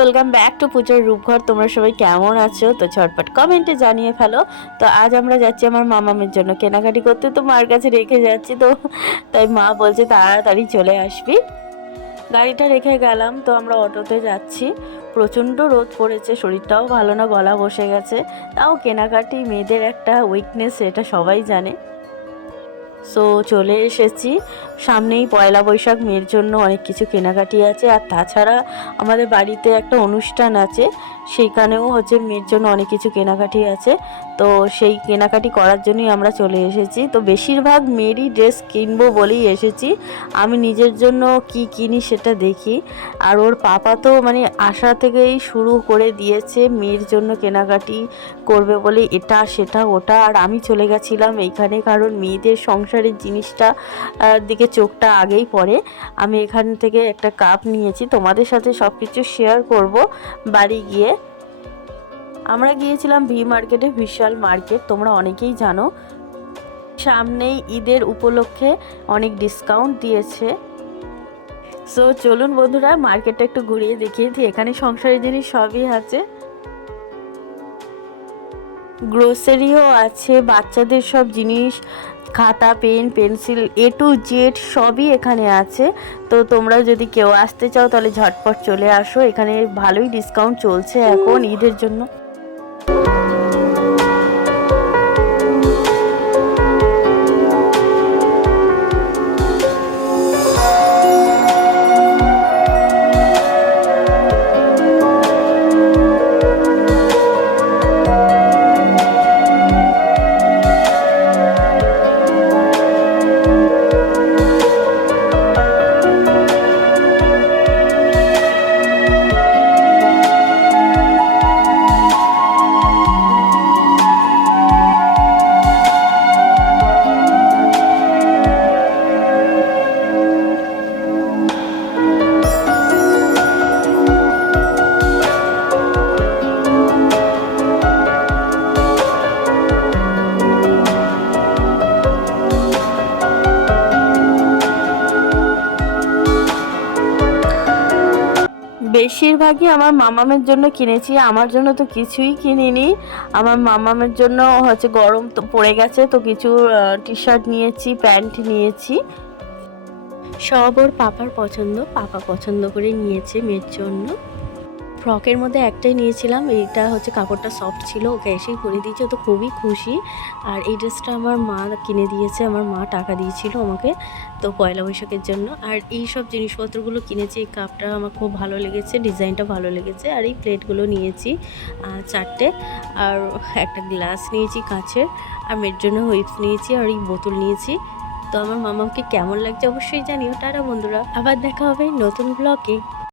Welcome back to পুজোর রূপঘর। তোমরা সবাই কেমন আছো? তো ঝটপট কমেন্টে জানিয়ে ফেলো। তো আজ আমরা যাচ্ছি আমার মামামের জন্য কেনাকাটি করতে, তো মার কাছে রেখে যাচ্ছি। তো তাই মা বলছে তাড়াতাড়ি চলে আসবি। গাড়িটা রেখে গেলাম, তো আমরা অটোতে যাচ্ছি। প্রচণ্ড রোদ পড়েছে, শরীরটাও ভালো না, গলা বসে গেছে। তাও কেনাকাটি মেয়েদের একটা উইকনেস, এটা সবাই জানে। সো চলে এসেছি। সামনেই পয়লা বৈশাখ, মেয়ের জন্য অনেক কিছু কেনাকাটি আছে। আর তাছাড়া আমাদের বাড়িতে একটা অনুষ্ঠান আছে, সেইখানেও মেয়ের জন্য অনেক কিছু কেনাকাটি আছে। তো সেই কেনাকাটি করার জন্যই আমরা চলে এসেছি। তো বেশিরভাগ মেয়েরই ড্রেস কিনবো বলেই এসেছি। আমি নিজের জন্য কি কিনি সেটা দেখি। আর ওর পাপা তো আশা থেকেই শুরু করে দিয়েছে মেয়ের জন্য কেনাকাটি করবে বলে, এটা সেটা ওটা। আর আমি চলে গেছিলাম এইখানে, কারণ মেয়েদের সংসারের জিনিসটা দিকে চোখটা আগেই পড়ে। আমি এখান থেকে একটা কাপ নিয়েছি, তোমাদের সাথে সব কিছু শেয়ার করব বাড়ি গিয়ে। আমরা গিয়েছিলাম ভি মার্কেটে, বিশাল মার্কেট, তোমরা অনেকেই জানো। সামনেই ঈদের উপলক্ষে অনেক ডিসকাউন্ট দিয়েছে। সো চলুন বন্ধুরা, মার্কেটটা একটু ঘুরিয়ে দেখিয়ে দিই। এখানে সংসারের জিনিস সবই আছে, গ্রোসারিও আছে, বাচ্চাদের সব জিনিস, খাতা pen pencil A to Z সবই এখানে আছে। তো তোমরা যদি কেউ আসতে চাও তাহলে ঝটপট চলে আসো, এখানে ভালোই ডিসকাউন্ট চলছে এখন ঈদের জন্য। বেশিরভাগই আমার মামামের জন্য কিনেছি, আমার জন্য তো কিছুই কিনিনি। আমার মামামের জন্য গরম তো পড়ে গেছে, তো কিছু টি শার্ট নিয়েছি, প্যান্ট নিয়েছি। সব ওর পাপার পছন্দ, পাপা পছন্দ করে নিয়েছে মেয়ের জন্য। ফ্রকের মধ্যে একটাই নিয়েছিলাম, এইটা কাপড়টা সফট ছিল, ওকে এসেই পরে দিয়েছে, ও তো খুবই খুশি। আর এই ড্রেসটা আমার মা কিনে দিয়েছে, আমার মা টাকা দিয়েছিল আমাকে, তো পয়লা বৈশাখের জন্য। আর এই সব জিনিসপত্রগুলো কিনেছি। এই কাপটা আমার খুব ভালো লেগেছে, ডিজাইনটা ভালো লেগেছে। আর এই প্লেটগুলো নিয়েছি 4টে, আর একটা গ্লাস নিয়েছি কাঁচের, আর মেয়ের জন্য হুইপস নিয়েছি, আর এই বোতল নিয়েছি। তো আমার মামাকে কেমন লাগছে অবশ্যই জানিও। টাটা বন্ধুরা, আবার দেখা হবে নতুন ব্লগে।